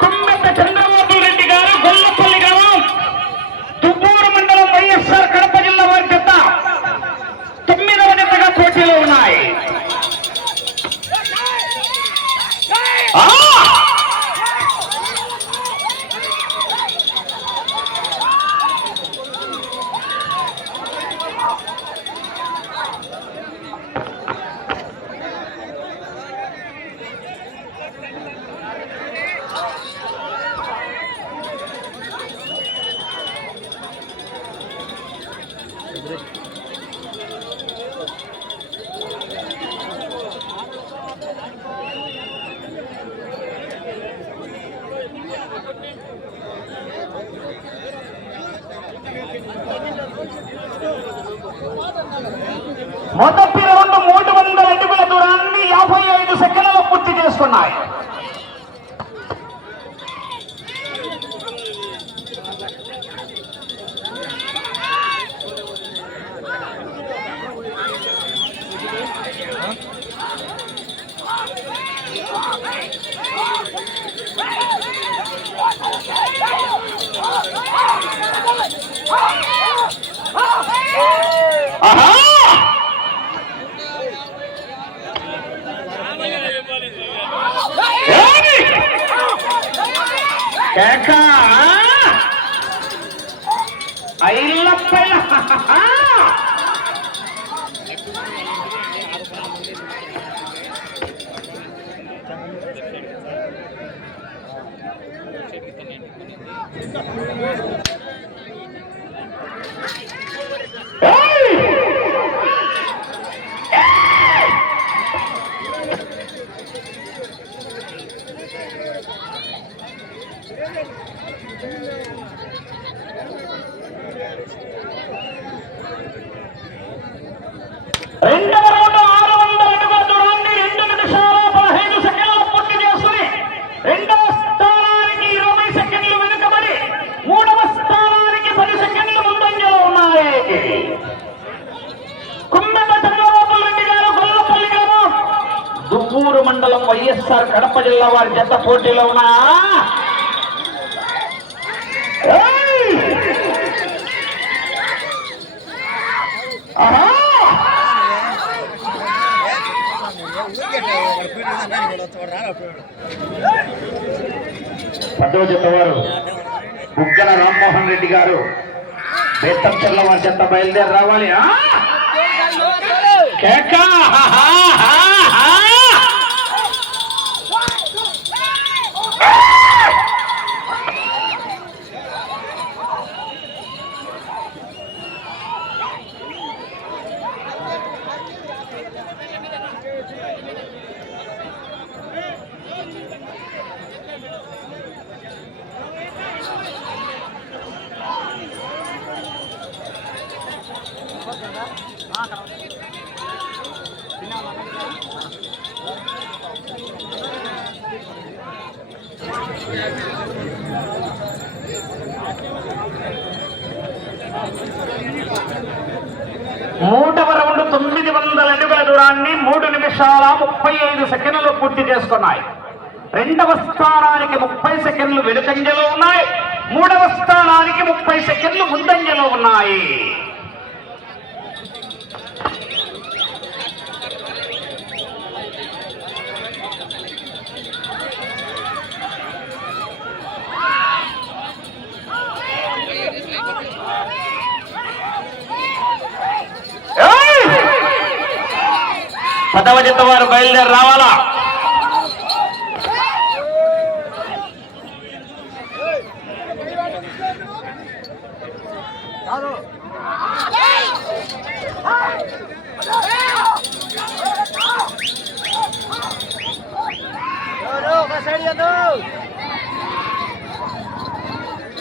తుమ్మెత చంద్రబాబు రెడ్డి గారు గొల్లపల్లి గ్రామం తుబ్బూరు మండలం వైఎస్ఆర్ కడప జిల్లా వారి జత తొమ్మిదవ జతగా పోటీలో ఉన్నాయి. మొదటి రౌండ్ మూడు వందల అడుగుల దూరాన్ని యాభై ఐదు సెకండ్లలో పూర్తి చేసుకున్నాయి ఆహా! ఏయ్! కేక! రెండవ రౌండ్ ఆరు వందల అడుగుల దూరాన్ని రెండు నిమిషాల పదహైదు సెకండ్లు పూర్తి చేసుకుని రెండవ స్థానానికి ఇరవై సెకండ్లు వెనుకబడి మూడవ స్థానానికి పది సెకండ్లు ముందంజలో ఉన్నాయి. కుమ్మెట చంద్రబాబు రెడ్డి గారు గొల్లపల్లి గ్రామం దువ్వూరు మండలం వైఎస్ఆర్ కడప జిల్లా వారి జత పోటీలో ఉన్నా. ఆహా! పదవ జత బుగ్గల రామ్మోహన్ రెడ్డి గారు బేతం చెల్లవారి చెత్త బయలుదేరి రావాలి. ఆ? మూడవ రౌండ్ తొమ్మిది వందల అడుగుల దూరాన్ని మూడు నిమిషాల ముప్పై ఐదు సెకండ్లు పూర్తి చేసుకున్నాయి. రెండవ స్థానానికి ముప్పై సెకండ్లు వెనుకంజలో ఉన్నాయి. మూడవ స్థానానికి ముప్పై సెకండ్లు ముందంజలో ఉన్నాయి. పదవ జత వారు బయలుదేరి రావాలా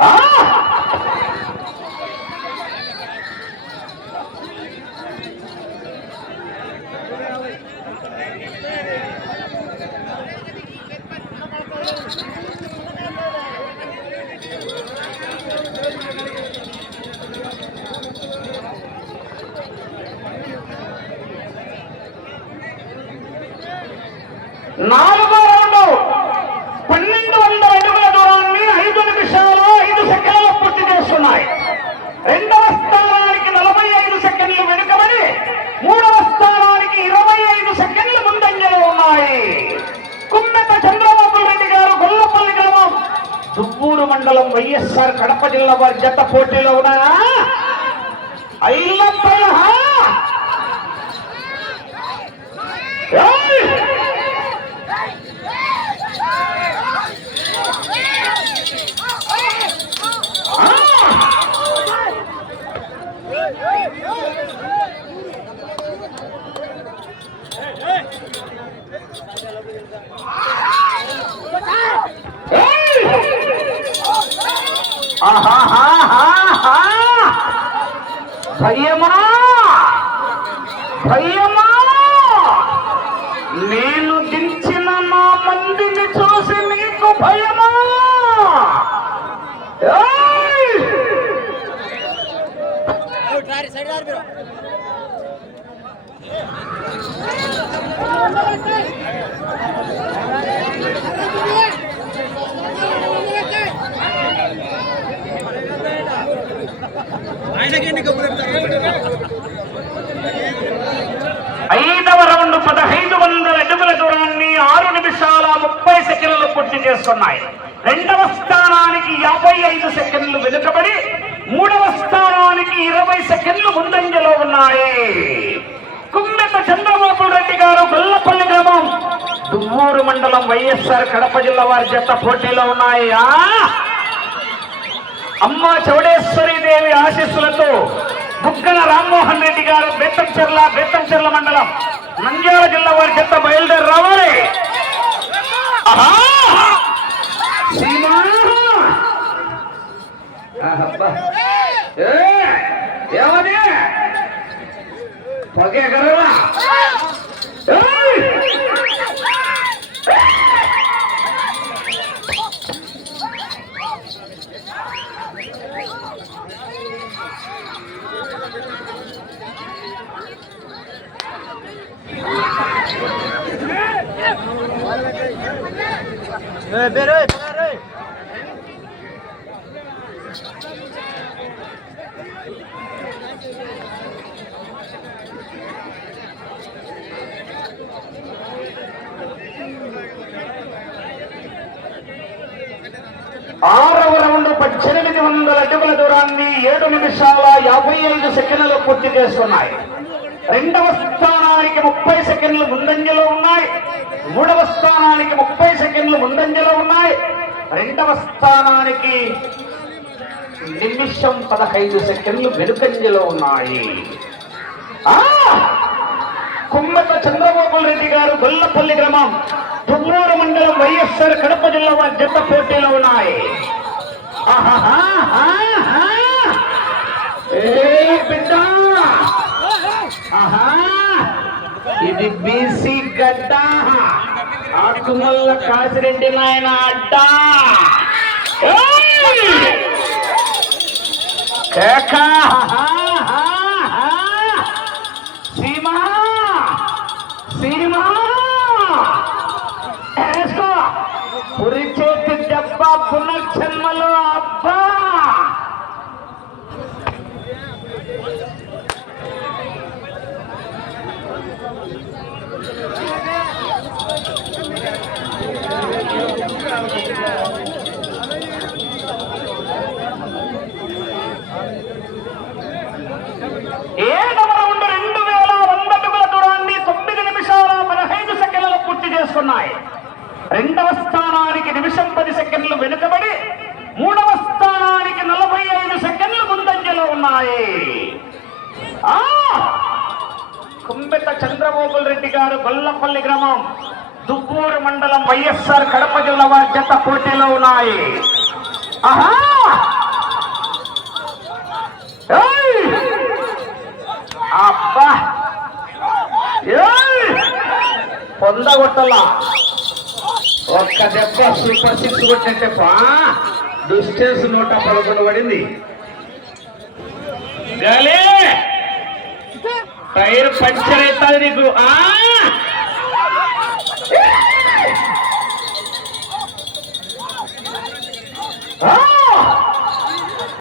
ఆ! వైఎస్ఆర్ కడప జిల్లా వారి జత పోటీలో ఉన్నాయా ఐలప్ప ఏయ్! భయమా? భయమా? నేను దించిన నా మందిని చూసి నీకు భయమా? ఏయ్! ఐదవ రౌండ్ పదహైదు వందల అడుగుల దూరాన్ని ఆరు నిమిషాల ముప్పై సెకండ్లు పూర్తి చేస్తున్నాయి. రెండవ స్థానానికి యాభై ఐదు సెకండ్లు వెనుకబడి మూడవ స్థానానికి ఇరవై సెకండ్లు ముందంజలో ఉన్నాయి. కుమ్మెత చంద్రబాబు రెడ్డి గారు గొల్లపల్లి గ్రామం దుమ్మూరు మండలం వైఎస్ఆర్ కడప జిల్లా వారి జత పోటీలో ఉన్నాయా? అమ్మ చౌడేశ్వరి దేవి ఆశీస్సులతో బుగ్గన రామ్మోహన్ రెడ్డి గారు బెత్తంచెర్ల బెత్తంచెర్ల మండలం నంద్యాల జిల్లా వారి చెత్త బయలుదేరి రావాలి ఆహా! సీమా! ఆహబ్బా. ఏ, ఏమది పొగే గరవా ఏయ్! ಬೇರೆ ఆరవ రౌండ్ పద్దెనిమిది వందల అడుగుల దూరాన్ని ఏడు నిమిషాల యాభై ఐదు సెకండ్లు పూర్తి చేస్తున్నాయి. రెండవ స్థానానికి ముప్పై సెకండ్లు ముందంజలో ఉన్నాయి. మూడవ స్థానానికి ముప్పై సెకండ్లు ముందంజలో ఉన్నాయి. రెండవ స్థానానికి నిమిషం పదహైదు సెకండ్లు వెనుకంజలో ఉన్నాయి. ఆ! కుమ్మట చంద్రబాబు రెడ్డి గారు గొల్లపల్లి గ్రామం తుమ్మూరు మండలం వైఎస్ఆర్ కడప జిల్లా వారి జత పోటీలో ఉన్నాయి. బిడ్డ! ఇది బీసీ గడ్డ. ఆకుమల్ల కాసిరెడ్డి నాయన అడ్డ. ఏకా కేక! ఆహాహాహా! సీమా సీమా వేసుకో పురి చేతి దెబ్బ పునర్జన్మలో అబ్బా ఏడవ రౌండ్ రెండు వేల వంద అడుగుల దూరాన్ని తొమ్మిది నిమిషాల పదహైదు సెకండ్లు ఉన్నాయి. రెండవ స్థానానికి నిమిషం పది సెకండ్లు వెనుకబడి మూడవ స్థానానికి నలభై ఐదు సెకండ్లు ముందంజలో ఉన్నాయి. ఆ! కుంబెత చంద్రబాబు రెడ్డి గారు గొల్లపల్లి గ్రామం దుబ్బూరు మండలం వైఎస్ఆర్ కడప జిల్లా వారి జత పోటీలో ఉన్నాయి. ఆహా! పొందగొట్టలా ఒక్క దెబ్బ సూపర్ సిక్స్ కొట్టినట్టే పా డిస్టెన్స్ నూట పదకొండు పడింది. టైర్ పంచర్ అవుతుంది నీకు. ఆ!